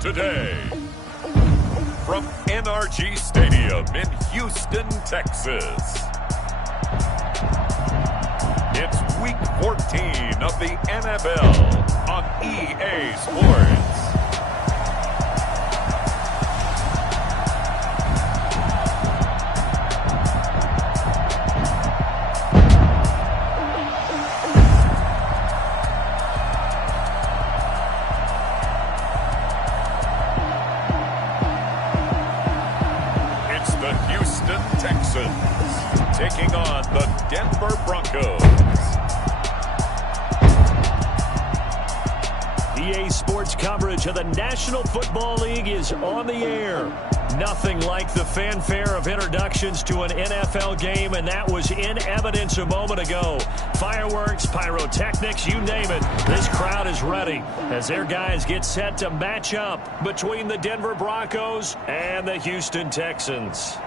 Today, from NRG Stadium in Houston, Texas, it's Week 14 of the NFL on EA Sports. Taking on the Denver Broncos. EA Sports coverage of the National Football League is on the air. Nothing like the fanfare of introductions to an NFL game, and that was in evidence a moment ago. Fireworks, pyrotechnics, you name it. This crowd is ready as their guys get set to match up between the Denver Broncos and the Houston Texans.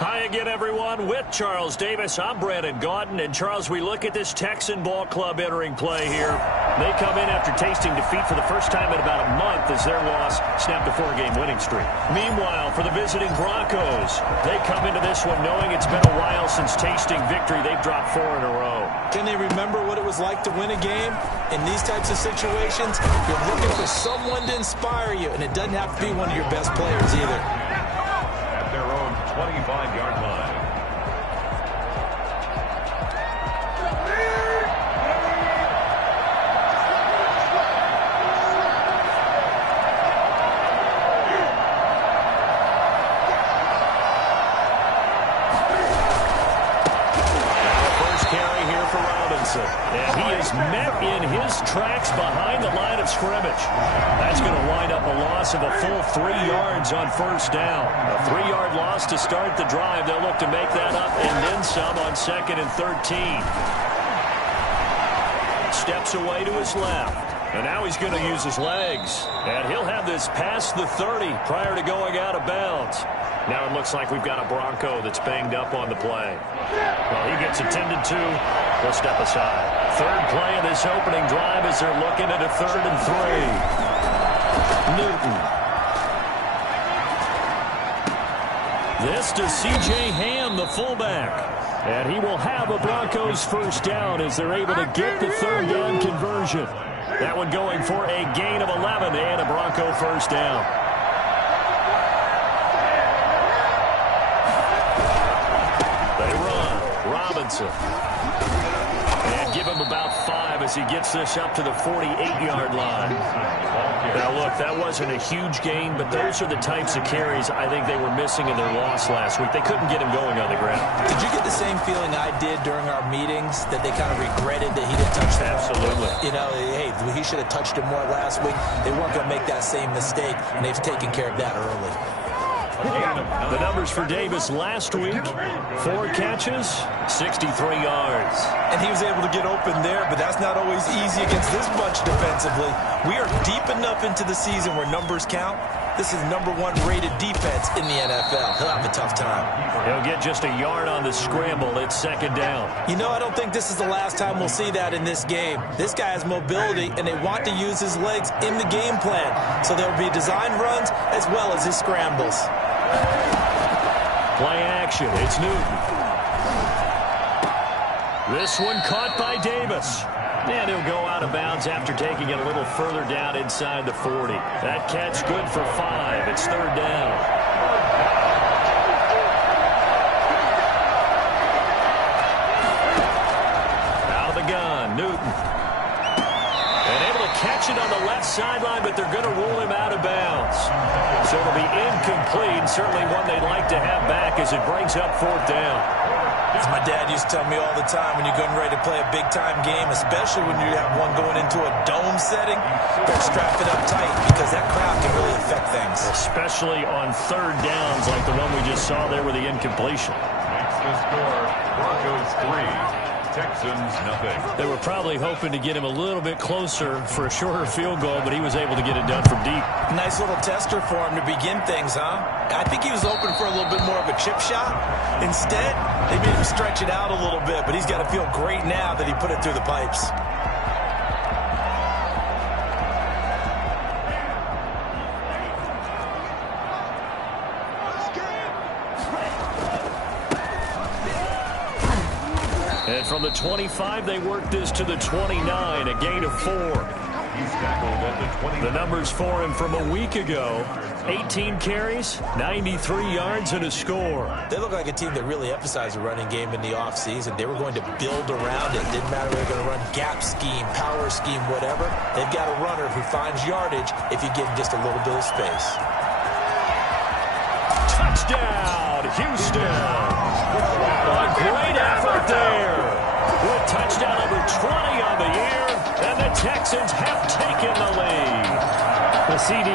Hi again, everyone. With Charles Davis, I'm Brandon Gaudin. And, Charles, we look at this Texan ball club entering play here. They come in after tasting defeat for the first time in about a month as their loss snapped a 4-game winning streak. Meanwhile, for the visiting Broncos, they come into this one knowing it's been a while since tasting victory. They've dropped 4 in a row. Can they remember what it was like to win a game? In these types of situations, you're looking for someone to inspire you, and it doesn't have to be one of your best players either. 25-yard line. First carry here for Robinson. And he is met in his tracks behind the line of scrimmage. That's going to wind up a loss of a full 3 yards on first down. A 3-yard loss to start the drive. They'll look to make that up and then some on 2nd and 13. Steps away to his left. And now he's going to use his legs. And he'll have this past the 30 prior to going out of bounds. Now it looks like we've got a Bronco that's banged up on the play. Well, he gets attended to. He'll step aside. Third play of this opening drive as they're looking at a 3rd and 3. Newton. This to C.J. Ham, the fullback. And he will have a Broncos first down as they're able to get the 3rd down conversion. That one going for a gain of 11 and a Bronco first down. They run. Robinson. And give him about 5 as he gets this up to the 48-yard line. Now, look, that wasn't a huge gain, but those are the types of carries I think they were missing in their loss last week. They couldn't get him going on the ground. Did you get the same feeling I did during our meetings, that they kind of regretted that he didn't touch the ball? Absolutely. You know, hey, he should have touched it more last week. They weren't going to make that same mistake, and they've taken care of that early. The numbers for Davis last week, 4 catches, 63 yards. And he was able to get open there, but that's not always easy against this bunch defensively. We are deep enough into the season where numbers count. This is #1 rated defense in the NFL. He'll have a tough time. He'll get just a yard on the scramble. It's 2nd down. You know, I don't think this is the last time we'll see that in this game. This guy has mobility, and they want to use his legs in the game plan. So there will be design runs as well as his scrambles. Play action. It's Newton. This one caught by Davis. And he'll go out of bounds after taking it a little further down inside the 40. That catch good for 5. It's 3rd down. Out of the gun, Newton. And able to catch it on the left sideline, but they're going to rule him out of bounds. So it'll be incomplete. Certainly one they'd like to have back as it brings up 4th down. As my dad used to tell me all the time, when you're getting ready to play a big-time game, especially when you have one going into a dome setting, better strap it up tight because that crowd can really affect things. Especially on 3rd downs like the one we just saw there with the incompletion. Makes the score Broncos 3. Texans nothing. They were probably hoping to get him a little bit closer for a shorter field goal, but he was able to get it done from deep. Nice little tester for him to begin things, huh? I think he was open for a little bit more of a chip shot. Instead, they made him stretch it out a little bit, but he's got to feel great now that he put it through the pipes. And from the 25, they work this to the 29, a gain of 4. He's tackled at the 29. The numbers for him from a week ago: 18 carries, 93 yards, and a score. They look like a team that really emphasized the running game in the offseason. They were going to build around it. Didn't matter if they were going to run gap scheme, power scheme, whatever. They've got a runner who finds yardage if you give him just a little bit of space. Touchdown, Houston. A great effort there. With touchdown number 20 on the year, and the Texans have taken the lead. The CD,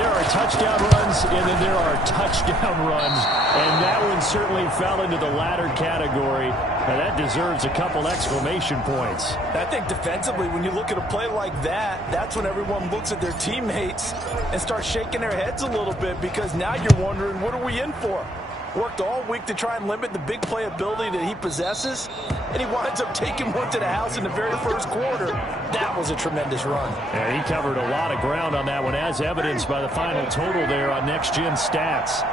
there are touchdown runs, and then there are touchdown runs, and that one certainly fell into the latter category, and that deserves a couple exclamation points. I think defensively, when you look at a play like that, that's when everyone looks at their teammates and starts shaking their heads a little bit, because now you're wondering, what are we in for? Worked all week to try and limit the big playability that he possesses, and he winds up taking one to the house in the very first quarter. That was a tremendous run. Yeah, he covered a lot of ground on that one, as evidenced by the final total there on Next Gen Stats.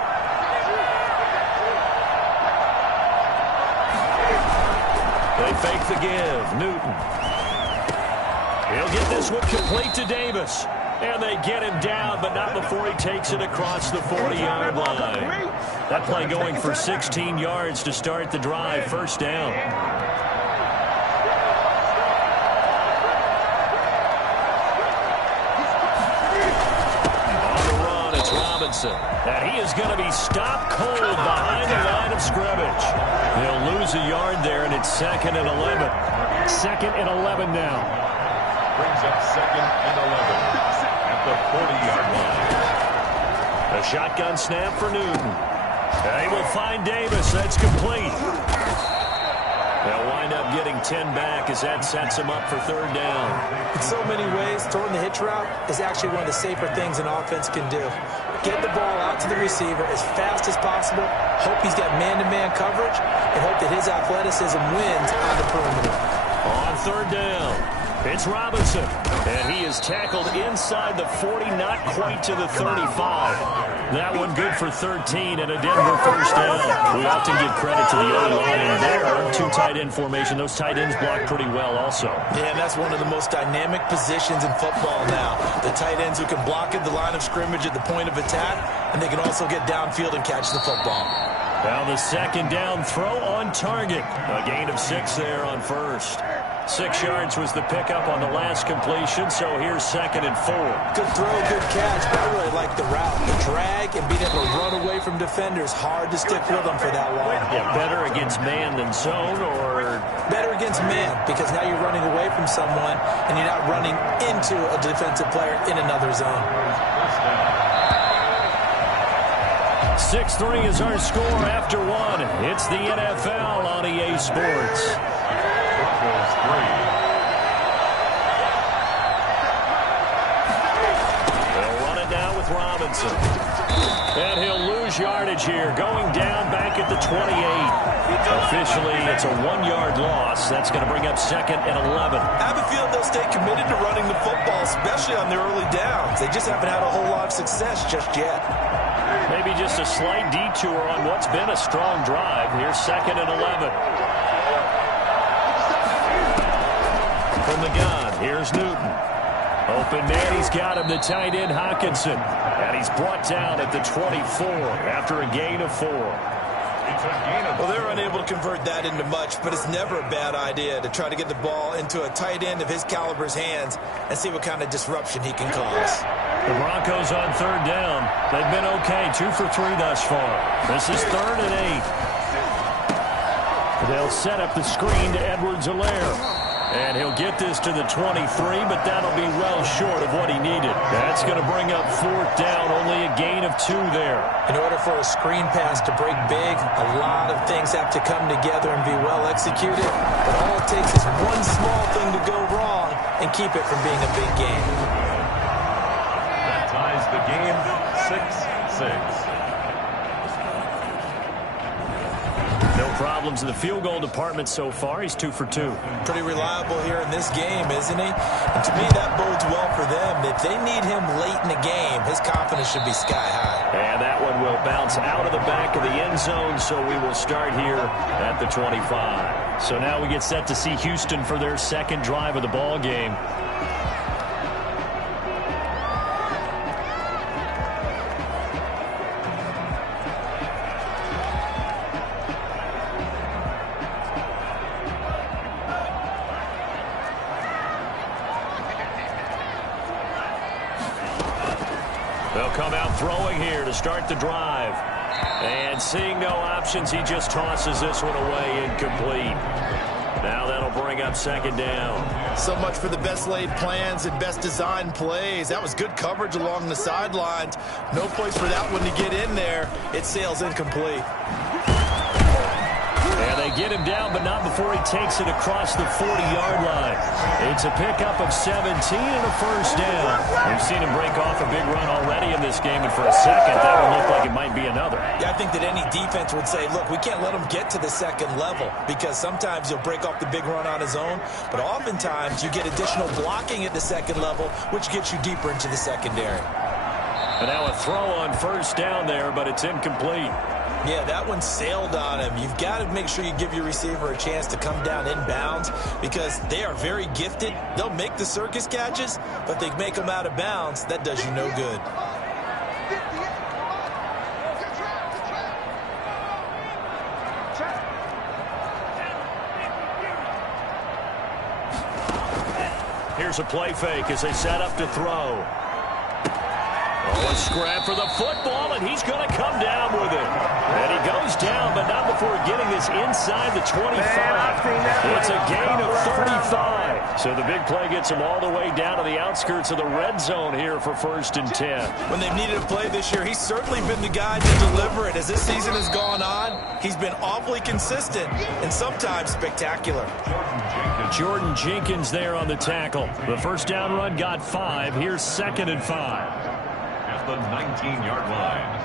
They fake the give. Newton. He'll get this one complete to Davis. And they get him down, but not before he takes it across the 40-yard line. That play going for 16 yards to start the drive. First down. On the run, it's Robinson. And he is going to be stopped cold behind the line of scrimmage. They'll lose a yard there, and it's 2nd and 11. 2nd and 11 now. Brings up 2nd and 11. The 40-yard line. A shotgun snap for Newton. They will find Davis. That's complete. They'll wind up getting 10 back as that sets them up for 3rd down. In so many ways, throwing the hitch route is actually one of the safer things an offense can do. Get the ball out to the receiver as fast as possible, hope he's got man-to-man coverage, and hope that his athleticism wins on the perimeter. On 3rd down, it's Robinson, and he is tackled inside the 40, not quite to the 35. That one good for 13 and a Denver first down. We often give credit to the O-line in there. 2 tight end formation. Those tight ends block pretty well also. Yeah, that's one of the most dynamic positions in football now. The tight ends who can block at the line of scrimmage at the point of attack, and they can also get downfield and catch the football. Now the 2nd down throw on target. A gain of 6 there on first. 6 yards was the pickup on the last completion, so here's 2nd and 4. Good throw, good catch, but I really like the route. The drag and being able to run away from defenders, hard to stick with them for that long. Yeah, better against man than zone, or? Better against man, because now you're running away from someone and you're not running into a defensive player in another zone. 6-3 is our score after 1. It's the NFL on EA Sports. They'll run it now with Robinson. And he'll lose yardage here, going down back at the 28. Officially, it's a 1-yard loss. That's going to bring up 2nd and 11. I have a feeling they'll stay committed to running the football, especially on their early downs. They just haven't had a whole lot of success just yet. Maybe just a slight detour on what's been a strong drive. Here's 2nd and 11. From the gun, here's Newton. Open man, he's got him, the tight end Hawkinson. And he's brought down at the 24 after a gain of 4. Well, they're unable to convert that into much, but it's never a bad idea to try to get the ball into a tight end of his caliber's hands and see what kind of disruption he can cause. The Broncos on 3rd down. They've been okay, 2 for 3 thus far. This is 3rd and 8. They'll set up the screen to Edwards-Helaire. And he'll get this to the 23, but that'll be well short of what he needed. That's going to bring up 4th down, only a gain of 2 there. In order for a screen pass to break big, a lot of things have to come together and be well executed. But all it takes is one small thing to go wrong and keep it from being a big game. That ties the game 6-6. They'll problems in the field goal department so far. He's 2 for 2. Pretty reliable here in this game, isn't he? And to me, that bodes well for them. If they need him late in the game, his confidence should be sky high. And that one will bounce out of the back of the end zone, so we will start here at the 25. So now we get set to see Houston for their second drive of the ball game. They'll come out throwing here to start the drive. And seeing no options, he just tosses this one away, incomplete. Now that'll bring up second down. So much for the best laid plans and best designed plays. That was good coverage along the sidelines. No place for that one to get in there. It sails incomplete. And they get him down, but not before he takes it across the 40-yard line. It's a pickup of 17 and a first down. We've seen him break off a big run already in this game, and for a second, that would look like it might be another. Yeah, I think that any defense would say, look, we can't let him get to the second level, because sometimes he'll break off the big run on his own, but oftentimes you get additional blocking at the second level, which gets you deeper into the secondary. And now a throw on first down there, but it's incomplete. Yeah, that one sailed on him. You've got to make sure you give your receiver a chance to come down inbounds because they are very gifted. They'll make the circus catches, but they make them out of bounds. That does you no good. Here's a play fake as they set up to throw. Oh, a scrap for the football, and he's going to come down with it. And he goes down, but not before getting this inside the 25. It's a gain of 35. So the big play gets him all the way down to the outskirts of the red zone here for 1st and 10. When they've needed a play this year, he's certainly been the guy to deliver it. As this season has gone on, he's been awfully consistent and sometimes spectacular. Jordan Jenkins there on the tackle. The first down run got 5. Here's 2nd and 5. At the 19-yard line.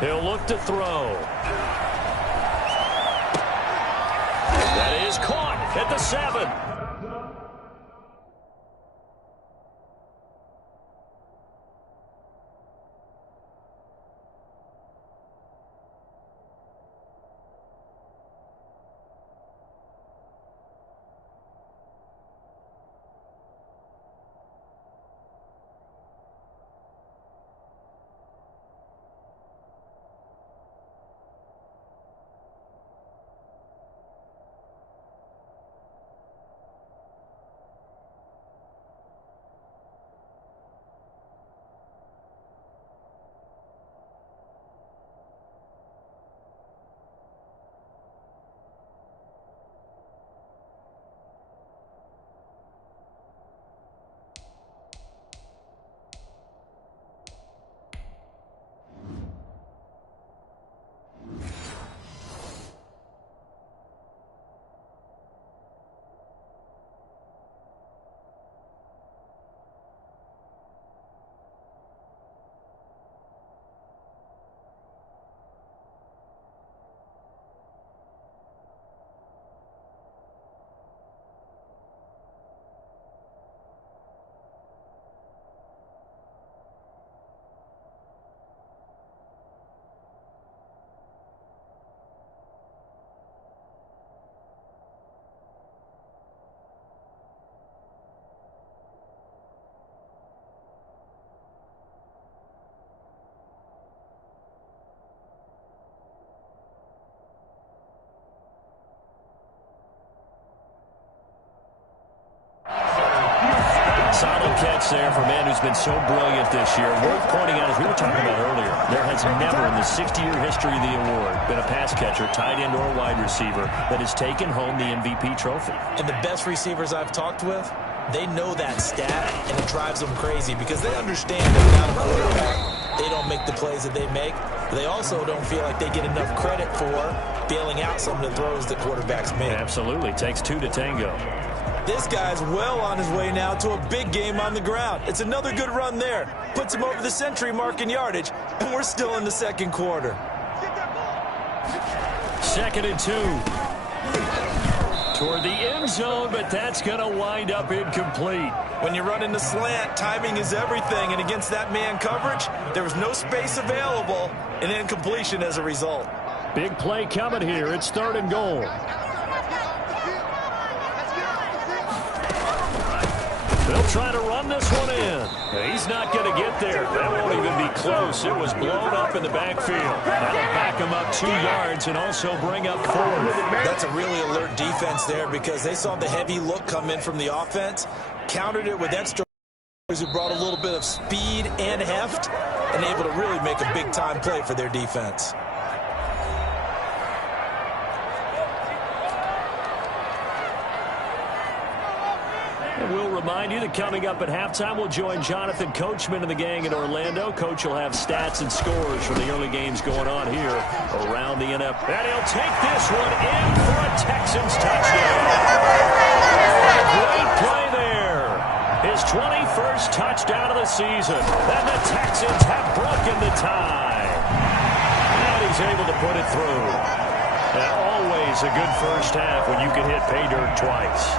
He'll look to throw. That is caught at the 7. Solid catch there for a man who's been so brilliant this year. Worth pointing out, as we were talking about earlier, there has never in the 60-year history of the award been a pass catcher, tight end, or wide receiver that has taken home the MVP trophy. And the best receivers I've talked with, they know that stat, and it drives them crazy because they understand that without a quarterback, they don't make the plays that they make. But they also don't feel like they get enough credit for bailing out some of the throws that quarterbacks make. Absolutely. Takes 2 to tango. This guy's well on his way now to a big game on the ground. It's another good run there. Puts him over the century mark in yardage, and we're still in the second quarter. 2nd and 2. Toward the end zone, but that's going to wind up incomplete. When you run in the slant, timing is everything, and against that man coverage, there was no space available, and incompletion as a result. Big play coming here. It's 3rd and goal. They'll try to run this one in. He's not going to get there. That won't even be close. It was blown up in the backfield. That'll back him up 2 yards and also bring up 4. That's a really alert defense there because they saw the heavy look come in from the offense, countered it with extra who brought a little bit of speed and heft, and able to really make a big-time play for their defense. And we'll remind you that coming up at halftime, we'll join Jonathan Coachman and the gang in Orlando. Coach will have stats and scores from the early games going on here around the NFL. And he'll take this one in for a Texans touchdown. Great play there. His 21st touchdown of the season. And the Texans have broken the tie. And he's able to put it through. And always a good first half when you can hit pay dirt twice.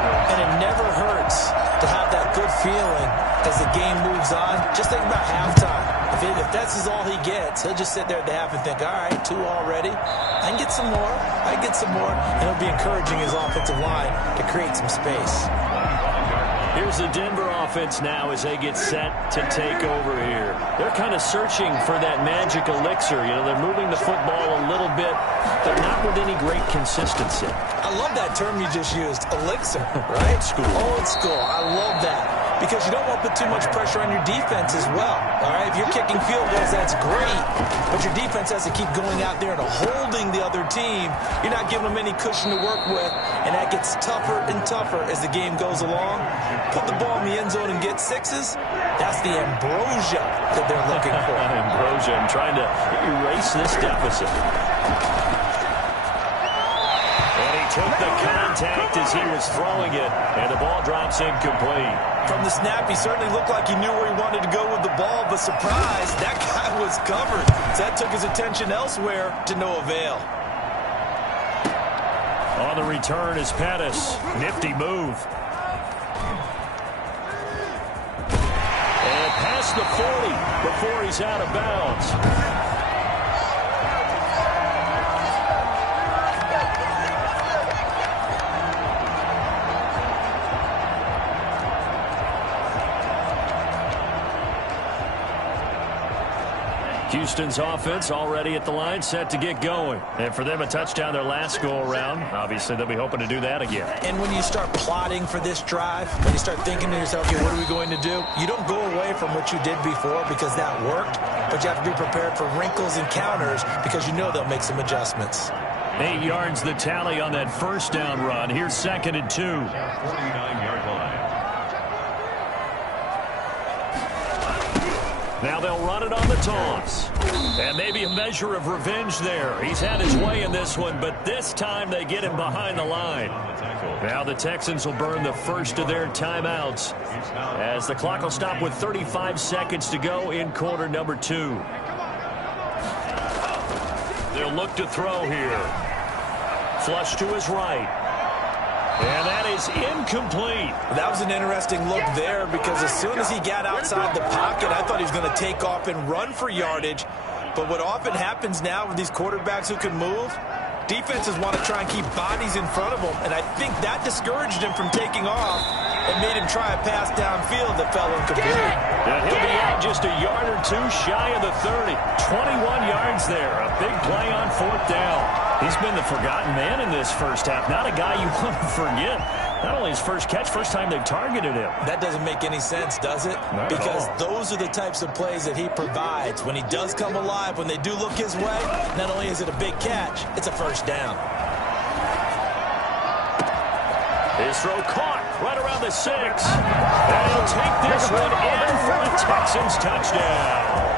And it never hurts to have that good feeling as the game moves on. Just think about halftime. If that's all he gets, he'll just sit there at the half and think, all right, 2 already. I can get some more. I can get some more. And he'll be encouraging his offensive line to create some space. Here's the Denver offense now as they get set to take over here. They're kind of searching for that magic elixir. You know, they're moving the football a little bit. They're not with any great consistency. I love that term you just used, elixir, right? Old school. Old school. I love that. Because you don't want to put too much pressure on your defense as well. All right, if you're kicking field goals, that's great. But your defense has to keep going out there and holding the other team. You're not giving them any cushion to work with, and that gets tougher and tougher as the game goes along. Put the ball in the end zone and get 6s. That's the ambrosia that they're looking for. Ambrosia, I'm trying to erase this deficit. And he took the contact as he was throwing it, and the ball drops incomplete. From the snap, he certainly looked like he knew where he wanted to go with the ball, but surprise, that guy was covered. So that took his attention elsewhere to no avail. On the return is Pettis. Nifty move. And past the 40 before he's out of bounds. Houston's offense already at the line, set to get going. And for them, a touchdown their last go-around. Obviously, they'll be hoping to do that again. And when you start plotting for this drive, when you start thinking to yourself, okay, what are we going to do? You don't go away from what you did before because that worked, but you have to be prepared for wrinkles and counters because you know they'll make some adjustments. 8 yards the tally on that first down run. Here's 2nd and 2. 49-yard line. Now they'll run it on the toss. And maybe a measure of revenge there. He's had his way in this one, but this time they get him behind the line. Now the Texans will burn the first of their timeouts as the clock will stop with 35 seconds to go in quarter number 2. They'll look to throw here. Flush to his right. And that is incomplete. That was an interesting look there because as soon as he got outside the pocket, I thought he was going to take off and run for yardage. But what often happens now with these quarterbacks who can move, defenses want to try and keep bodies in front of them. And I think that discouraged him from taking off and made him try a pass downfield that fell incomplete. And he'll be out just a yard or 2 shy of the 30. 21 yards there. A big play on 4th down. He's been the forgotten man in this first half. Not a guy you want to forget. Not only his first catch, first time they've targeted him. That doesn't make any sense, does it? Not because at all. those are the types of plays that he provides. When he does come alive, when they do look his way, not only is it a big catch, it's a first down. His throw caught right around the 6. And he'll take this one in for a Texans touchdown.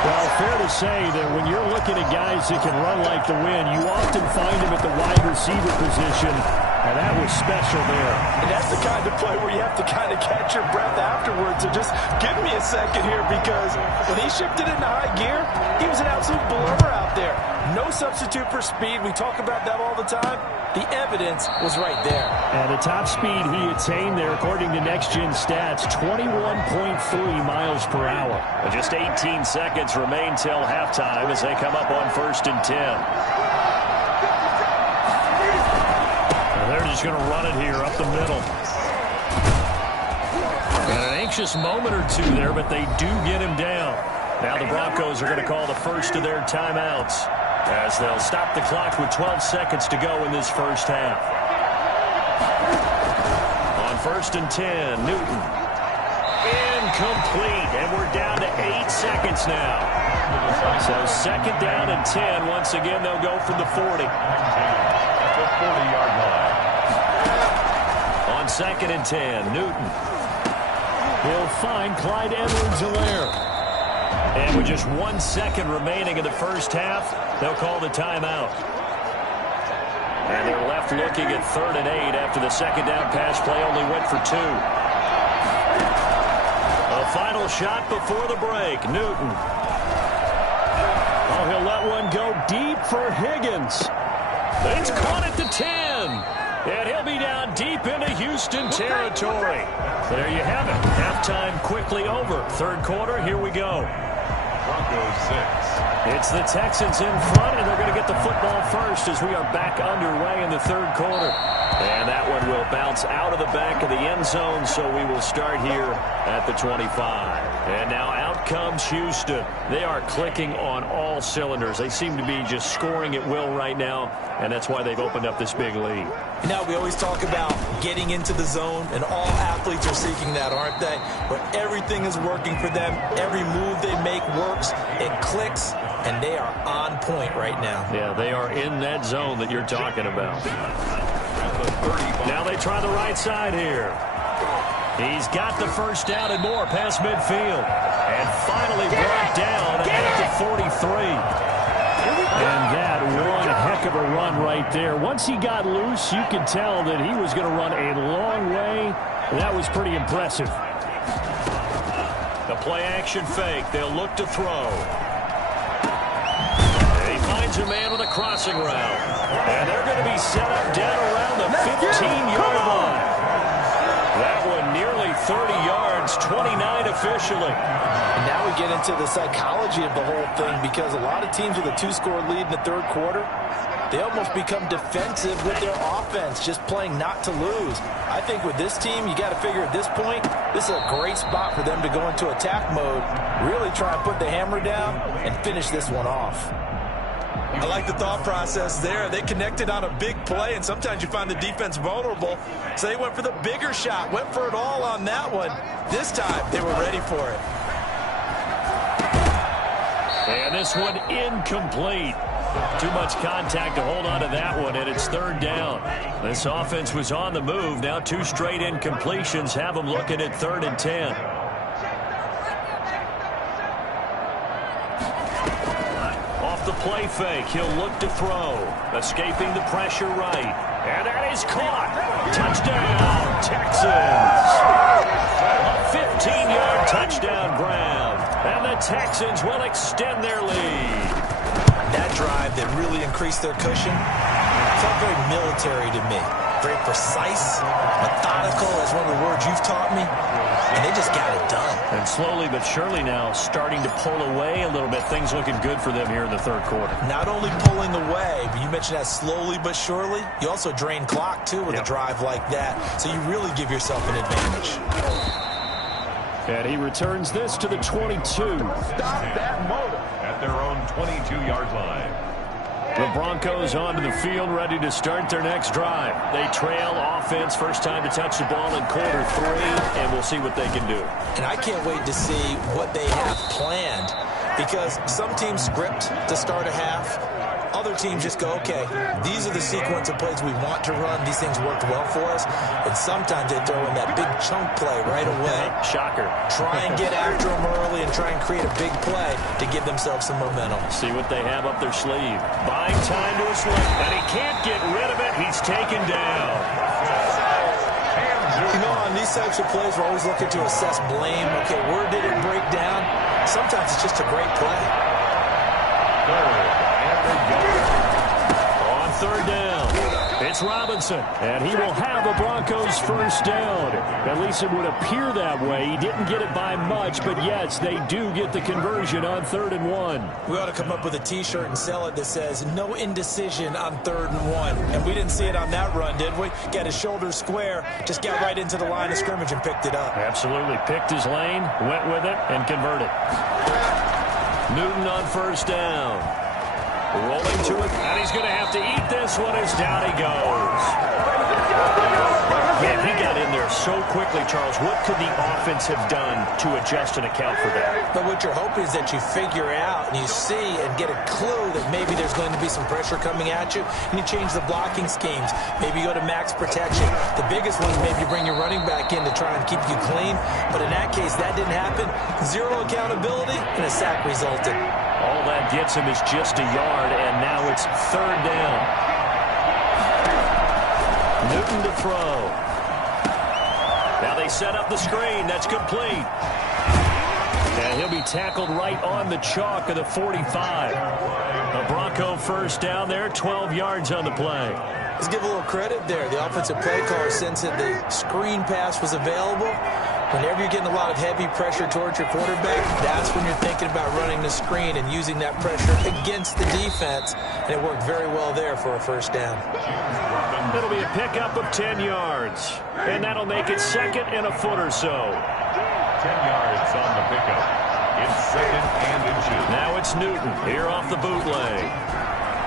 Well, fair to say that when you're looking at guys that can run like the wind, you often find them at the wide receiver position. And that was special there. And that's the kind of play where you have to kind of catch your breath afterwards and just give me a second here, because when he shifted into high gear, he was an absolute blur out there. No substitute for speed. We talk about that all the time. The evidence was right there. And the top speed he attained there, according to Next Gen Stats, 21.3 miles per hour. And just 18 seconds remain till halftime as they come up on 1st and 10. They're just going to run it here up the middle. And an anxious moment or two there, but they do get him down. Now the Broncos are going to call the first of their timeouts as they'll stop the clock with 12 seconds to go in this first half. On 1st and 10, Newton. Incomplete, and we're down to 8 seconds now. So 2nd down and 10. Once again, they'll go from the 40. At the 40-yard line. On 2nd and 10, Newton. He'll find Clyde Edwards-Helaire. And with just 1 second remaining in the first half, they'll call the timeout. And they're left looking at 3rd and 8 after the 2nd down pass play only went for 2. A final shot before the break, Newton. Oh, he'll let one go deep for Higgins. It's caught at the 10. And he'll be down deep into Houston territory. There you have it. Halftime quickly over. 3rd quarter, here we go. Broncos 6. It's the Texans in front, and they're going to get the football first as we are back underway in the 3rd quarter. And that one will bounce out of the back of the end zone, so we will start here at the 25. And now out comes Houston. They are clicking on all cylinders. They seem to be just scoring at will right now, and that's why they've opened up this big lead. Now we always talk about getting into the zone, and all athletes are seeking that, aren't they? Where everything is working for them. Every move they make works. It clicks, and they are on point right now. Yeah, they are in that zone that you're talking about. Now they try the right side here. He's got the first down and more past midfield. And finally brought down at the 43. And that one heck of a run right there. Once he got loose, you could tell that he was going to run a long way. That was pretty impressive. The play-action fake. They'll look to throw. He finds a man with a crossing route. And they're going to be set up down around the 15-yard line. That one nearly 30 yards, 29 officially. And now we get into the psychology of the whole thing, because a lot of teams with a 2-score lead in the 3rd quarter, they almost become defensive with their offense, just playing not to lose. I think with this team, you got to figure at this point, this is a great spot for them to go into attack mode, really try and put the hammer down and finish this one off. I like the thought process there. They connected on a big play, and sometimes you find the defense vulnerable. So they went for the bigger shot, went for it all on that one. This time, they were ready for it. And this one incomplete. Too much contact to hold on to that one, and it's 3rd down. This offense was on the move. Now 2 straight incompletions have them looking at 3rd and 10. Off the play fake, he'll look to throw. Escaping the pressure right. And that is caught. Touchdown, Texans. A 15-yard touchdown grab. And the Texans will extend their lead. That drive that really increased their cushion felt very military to me. Very precise, methodical, that's one of the words you've taught me. And they just got it done. And slowly but surely now starting to pull away a little bit. Things looking good for them here in the 3rd quarter. Not only pulling away, but you mentioned that slowly but surely. You also drain clock, too, with a drive like that. So you really give yourself an advantage. And he returns this to the 22. Stop that motor at their own 22-yard line. The Broncos onto the field, ready to start their next drive. They trail offense, first time to touch the ball in quarter 3, and we'll see what they can do. And I can't wait to see what they have planned, because some teams script to start a half. Other other teams just go, okay, these are the sequence of plays we want to run. These things worked well for us. And sometimes they throw in that big chunk play right away. Shocker. Try and get after them early and try and create a big play to give themselves some momentum. See what they have up their sleeve. Buying time to his left, and he can't get rid of it. He's taken down. You know, on these types of plays, we're always looking to assess blame. Okay, where did it break down? Sometimes it's just a great play. On third down, it's Robinson, and he will have the Broncos first down. At least it would appear that way. He didn't get it by much, but yes, they do get the conversion on 3rd and 1. We ought to come up with a T-shirt and sell it that says, no indecision on 3rd and 1. And we didn't see it on that run, did we? Got his shoulders square, just got right into the line of scrimmage and picked it up. Absolutely. Picked his lane, went with it, and converted. Newton on first down. Rolling to it, and he's going to have to eat this one as down he goes. Man, he got in there so quickly, Charles. What could the offense have done to adjust and account for that? But what you're hoping is that you figure out and you see and get a clue that maybe there's going to be some pressure coming at you, and you change the blocking schemes. Maybe you go to max protection. The biggest one is maybe you bring your running back in to try and keep you clean. But in that case, that didn't happen. Zero accountability, and a sack resulted. All that gets him is just a yard, and now it's 3rd down. Newton to throw. Now they set up the screen. That's complete. And he'll be tackled right on the chalk of the 45. A Bronco first down there, 12 yards on the play. Let's give a little credit there. The offensive play caller sensed that the screen pass was available. Whenever you're getting a lot of heavy pressure towards your quarterback, that's when you're thinking about running the screen and using that pressure against the defense. And it worked very well there for a first down. It'll be a pickup of 10 yards. And that'll make it 2nd and a foot or so. 10 yards on the pickup. It's 2nd and inches. Now it's Newton here off the bootleg.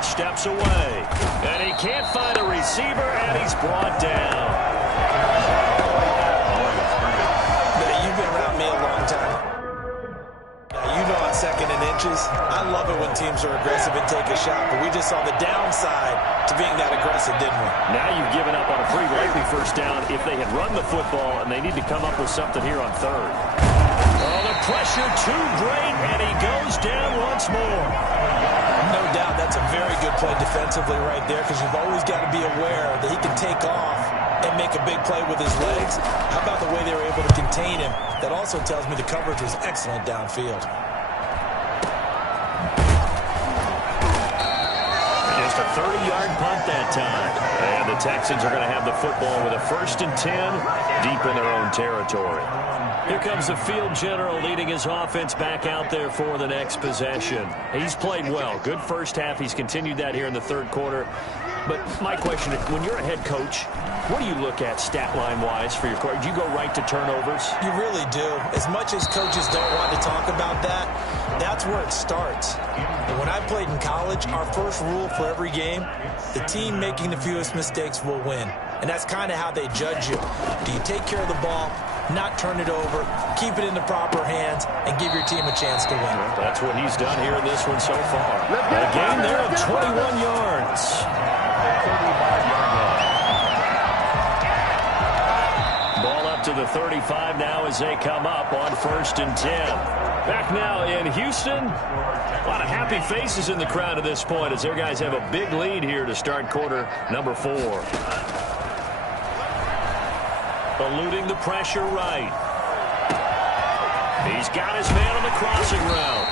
Steps away. And he can't find a receiver, and he's brought down. You've been around me a long time. You know on 2nd and inches, I love it when teams are aggressive and take a shot, but we just saw the downside to being that aggressive, didn't we? Now you've given up on a pretty likely first down if they had run the football, and they need to come up with something here on 3rd. Oh, the pressure too great, and he goes down once more. No doubt that's a very good play defensively right there, because you've always got to be aware that he can take off and make a big play with his legs. How about the way they were able to contain him? That also tells me the coverage was excellent downfield. Just a 30-yard punt that time. And the Texans are going to have the football with a 1st and 10 deep in their own territory. Here comes the field general leading his offense back out there for the next possession. He's played well. Good first half. He's continued that here in the 3rd quarter. But my question is, when you're a head coach, what do you look at stat line-wise for your coach? Do you go right to turnovers? You really do. As much as coaches don't want to talk about that, that's where it starts. And when I played in college, our first rule for every game, the team making the fewest mistakes will win. And that's kind of how they judge you. Do you take care of the ball, not turn it over, keep it in the proper hands, and give your team a chance to win? That's what he's done here in this one so far. A gain there of 21 yards. Ball up to the 35 now as they come up on 1st and 10. Back now in Houston. A lot of happy faces in the crowd at this point as their guys have a big lead here to start quarter number 4. Eluding the pressure right. He's got his man on the crossing route.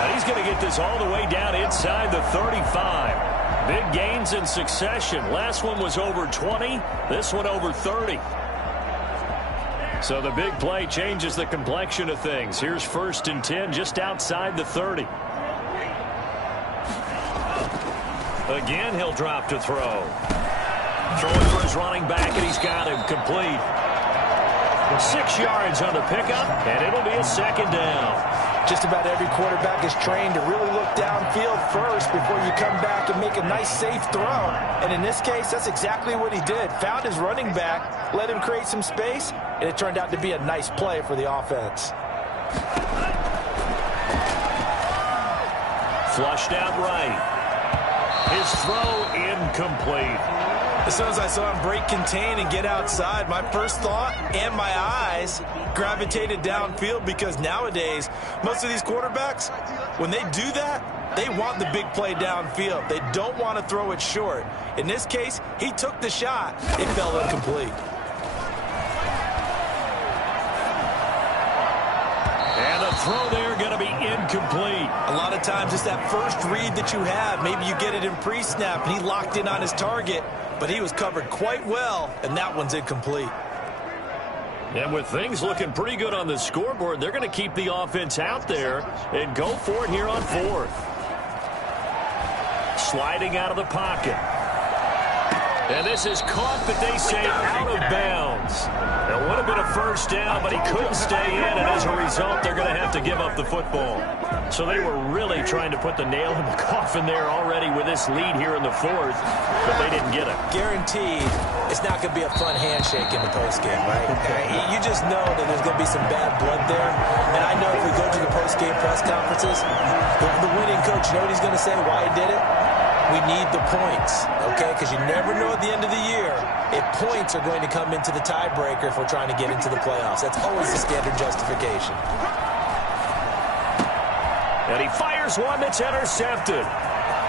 And he's going to get this all the way down inside the 35. Big gains in succession. Last one was over 20. This one over 30. So the big play changes the complexion of things. Here's 1st and 10 just outside the 30. Again, he'll drop to throw. Throwing for his running back, and he's got him complete. 6 yards on the pickup, and it'll be a 2nd down. Just about every quarterback is trained to really look downfield first before you come back and make a nice, safe throw. And in this case, that's exactly what he did. Found his running back, let him create some space, and it turned out to be a nice play for the offense. Flushed out right. His throw incomplete. As soon as I saw him break contain and get outside, my first thought and my eyes gravitated downfield, because nowadays, most of these quarterbacks, when they do that, they want the big play downfield. They don't want to throw it short. In this case, he took the shot. It fell incomplete. And the throw there going to be incomplete. A lot of times it's that first read that you have. Maybe you get it in pre-snap, and he locked in on his target, but he was covered quite well, and that one's incomplete. And with things looking pretty good on the scoreboard, they're going to keep the offense out there and go for it here on fourth. Sliding out of the pocket. And this is caught, but they say out of bounds. That would have been a first down, but he couldn't stay in, and as a result, they're going to have to give up the football. So they were really trying to put the nail in the coffin there already with this lead here in the fourth, but they didn't get it. Guaranteed, it's not going to be a fun handshake in the postgame, right? You just know that there's going to be some bad blood there. And I know if we go to the postgame press conferences, the winning coach, you know what he's going to say, why he did it? We need the points, okay? Because you never know at the end of the year if points are going to come into the tiebreaker if we're trying to get into the playoffs. That's always the standard justification. And he fires one that's intercepted.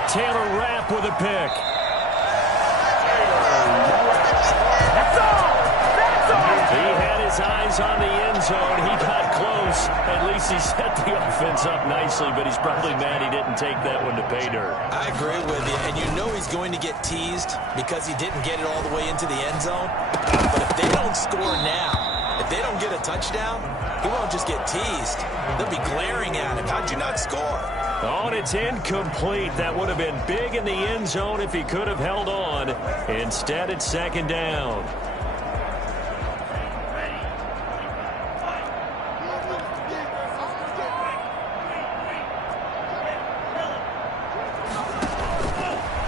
Taylor Rapp with a pick. He had his eyes on the end zone. He got close. At least he set the offense up nicely, but he's probably mad he didn't take that one to pay dirt. I agree with you, and you know he's going to get teased because he didn't get it all the way into the end zone. But if they don't score now, if they don't get a touchdown, he won't just get teased. They'll be glaring at him. How'd you not score? Oh, and it's incomplete. That would have been big in the end zone if he could have held on. Instead, it's second down.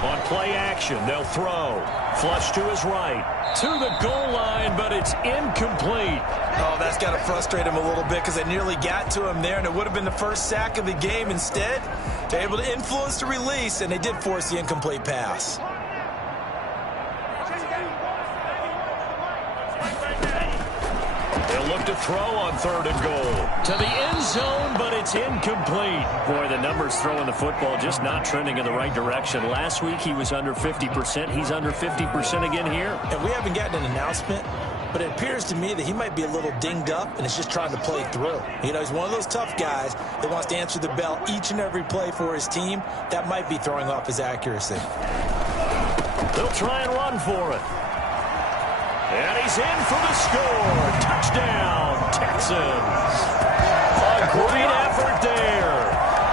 On play action, they'll throw. Flush to his right. To the goal line, but it's incomplete. Oh, that's got to frustrate him a little bit because they nearly got to him there, and it would have been the first sack of the game. Instead, they're able to influence the release, and they did force the incomplete pass. They'll look to throw on third and goal. To the end zone, but it's incomplete. Boy, the numbers throwing the football just not trending in the right direction. Last week, he was under 50%. He's under 50% again here. And we haven't gotten an announcement, but it appears to me that he might be a little dinged up and is just trying to play through. You know, he's one of those tough guys that wants to answer the bell each and every play for his team. That might be throwing off his accuracy. They'll try and run for it. And he's in for the score. Touchdown, Texans. A great effort there.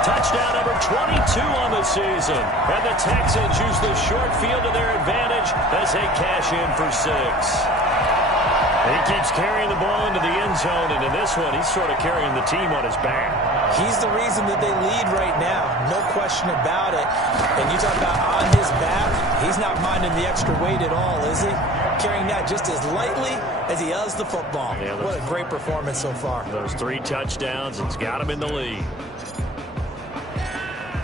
Touchdown number 22 on the season. And the Texans use the short field to their advantage as they cash in for 6. He keeps carrying the ball into the end zone, and in this one, he's sort of carrying the team on his back. He's the reason that they lead right now, no question about it. And you talk about on his back, he's not minding the extra weight at all, is he? Carrying that just as lightly as he does the football. Yeah, what a great performance so far. Those 3 touchdowns, it's got him in the lead.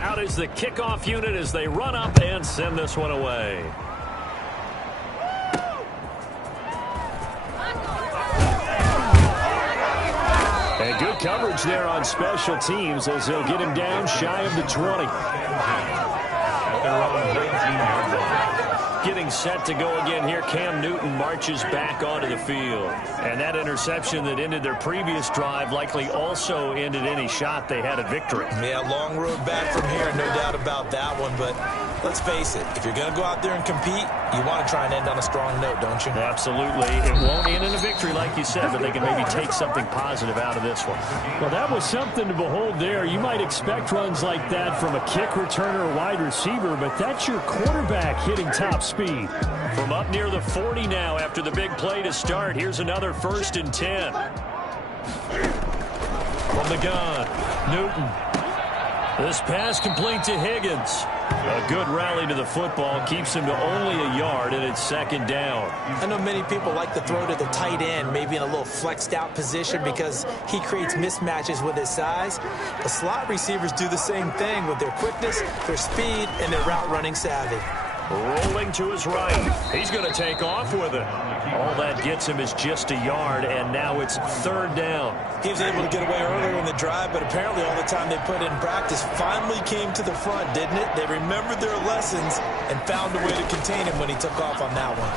Out is the kickoff unit as they run up and send this one away. And good coverage there on special teams as they'll get him down shy of the 20. Getting set to go again here. Cam Newton marches back onto the field. And that interception that ended their previous drive likely also ended any shot they had at victory. Yeah, long road back from here, no doubt about that one. But let's face it, if you're going to go out there and compete, you want to try and end on a strong note, don't you? Absolutely. It won't end in a victory like you said, but they can maybe take something positive out of this one. Well, that was something to behold there. You might expect runs like that from a kick returner or wide receiver, but that's your quarterback hitting top speed. From up near the 40 now after the big play to start, here's another 1st and 10. From the gun, Newton. This pass complete to Higgins. A good rally to the football keeps him to only a yard, and it's second down. I know many people like to throw to the tight end, maybe in a little flexed out position because he creates mismatches with his size. The slot receivers do the same thing with their quickness, their speed, and their route running savvy. Rolling to his right. He's going to take off with it. All that gets him is just a yard, and now it's third down. He was able to get away earlier in the drive, but apparently all the time they put in practice finally came to the front, didn't it? They remembered their lessons and found a way to contain him when he took off on that one.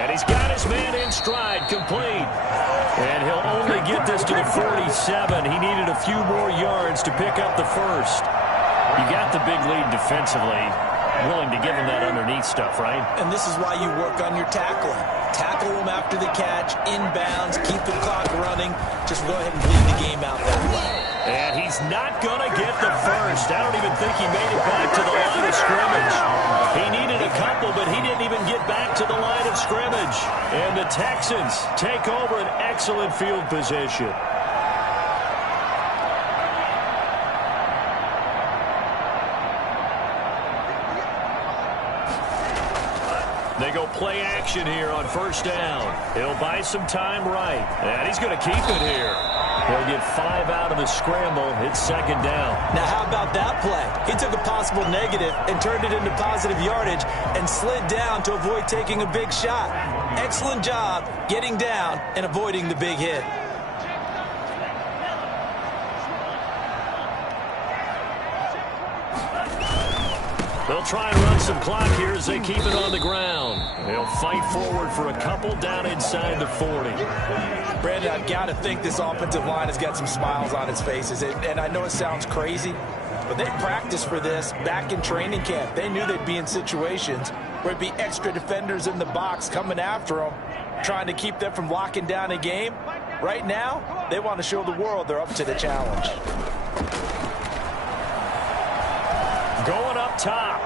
And he's got his man in stride, complete. And he'll only get this to the 47. He needed a few more yards to pick up the first. You got the big lead defensively. Willing to give him that underneath stuff, right? And this is why you work on your tackling. Tackle him after the catch, inbounds, keep the clock running. Just go ahead and bleed the game out that way. And he's not going to get the first. I don't even think he made it back to the line of scrimmage. He needed a couple, but he didn't even get back to the line of scrimmage. And the Texans take over an excellent field position. They go play action here on first down. He'll buy some time right. And he's going to keep it here. He'll get 5 out of the scramble. It's second down. Now, how about that play? He took a possible negative and turned it into positive yardage and slid down to avoid taking a big shot. Excellent job getting down and avoiding the big hit. They'll try and run some clock here as they keep it on the ground. They'll fight forward for a couple down inside the 40. Brandon, I've got to think this offensive line has got some smiles on its faces. And I know it sounds crazy, but they practiced for this back in training camp. They knew they'd be in situations where it'd be extra defenders in the box coming after them, trying to keep them from locking down a game. Right now, they want to show the world they're up to the challenge. Going up top.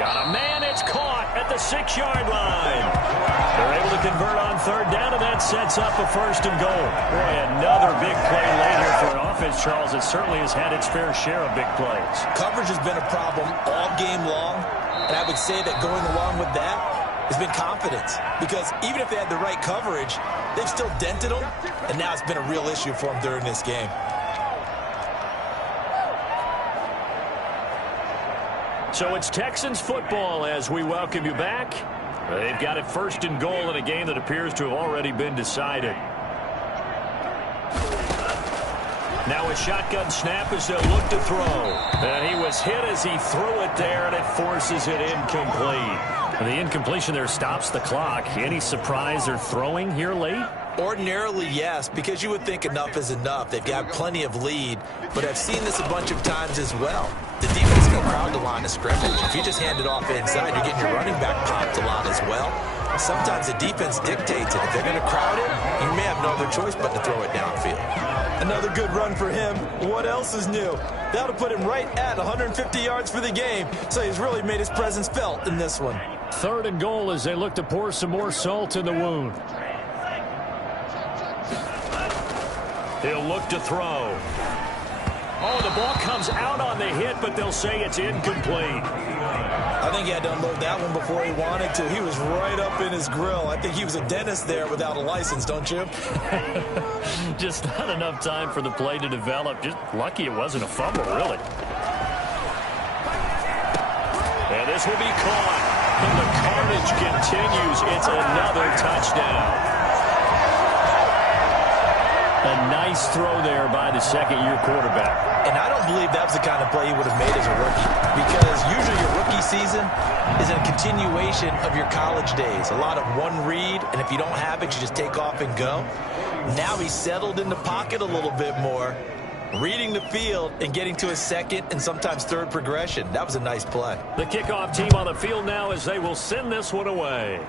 Got a man, it's caught at the 6-yard line. They're able to convert on third down, and that sets up a first and goal. Boy, another big play late here for an offense, Charles, that certainly has had its fair share of big plays. Coverage has been a problem all game long, and I would say that going along with that has been confidence. Because even if they had the right coverage, they've still dented them, and now it's been a real issue for them during this game. So it's Texans football as we welcome you back. They've got it first and goal in a game that appears to have already been decided. Now a shotgun snap as they'll look to throw. And he was hit as he threw it there, and it forces it incomplete. And the incompletion there stops the clock. Any surprise they're throwing here late? Ordinarily, yes, because you would think enough is enough. They've got plenty of lead, but I've seen this a bunch of times as well. The defense can crowd the line of scrimmage. If you just hand it off inside, you're getting your running back popped a lot as well. Sometimes the defense dictates it. If they're going to crowd it, you may have no other choice but to throw it downfield. Another good run for him. What else is new? That'll put him right at 150 yards for the game, so he's really made his presence felt in this one. Third and goal as they look to pour some more salt in the wound. He'll look to throw. Oh, the ball comes out on the hit, but they'll say it's incomplete. I think he had to unload that one before he wanted to. He was right up in his grill. I think he was a dentist there without a license, don't you? Just not enough time for the play to develop. Just lucky it wasn't a fumble, really. And this will be caught. And the carnage continues. It's another touchdown. A nice throw there by the second-year quarterback. And I don't believe that was the kind of play he would have made as a rookie, because usually your rookie season is a continuation of your college days. A lot of one read, and if you don't have it, you just take off and go. Now he's settled in the pocket a little bit more, reading the field and getting to a second and sometimes third progression. That was a nice play. The kickoff team on the field now as they will send this one away.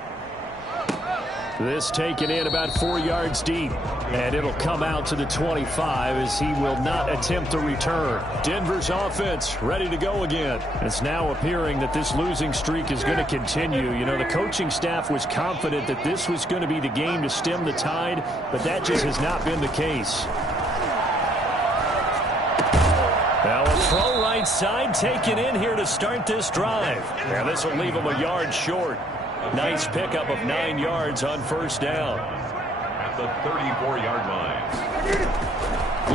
This taken in about 4 yards deep. And it'll come out to the 25 as he will not attempt a return. Denver's offense ready to go again. It's now appearing that this losing streak is going to continue. You know, the coaching staff was confident that this was going to be the game to stem the tide, but that just has not been the case. Now a throw right side taken in here to start this drive. And this will leave him a yard short. Nice pickup of 9 yards on first down. At the 34-yard line.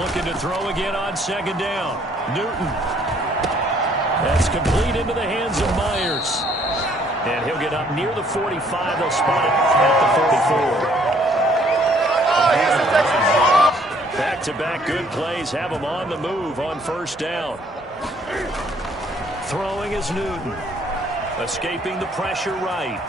Looking to throw again on second down. Newton. That's complete into the hands of Myers. And he'll get up near the 45. They'll spot it at the 44. Back-to-back good plays have him on the move on first down. Throwing is Newton. Escaping the pressure right.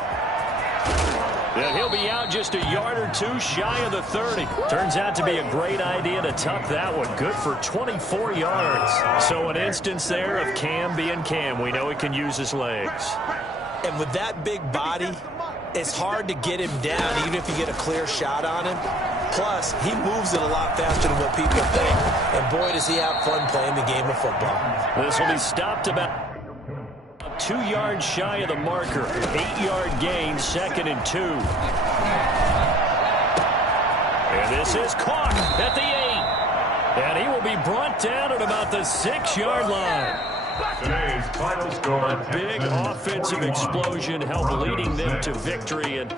And he'll be out just a yard or two shy of the 30. Turns out to be a great idea to tuck that one. Good for 24 yards. So an instance there of Cam being Cam. We know he can use his legs. And with that big body, it's hard to get him down even if you get a clear shot on him. Plus, he moves it a lot faster than what people think. And boy, does he have fun playing the game of football. This will be stopped about 2 yards shy of the marker. 8-yard gain, 2nd and 2. And this is caught at the 8. And he will be brought down at about the 6-yard line. Today's final score. A big offensive explosion helped leading them to victory. And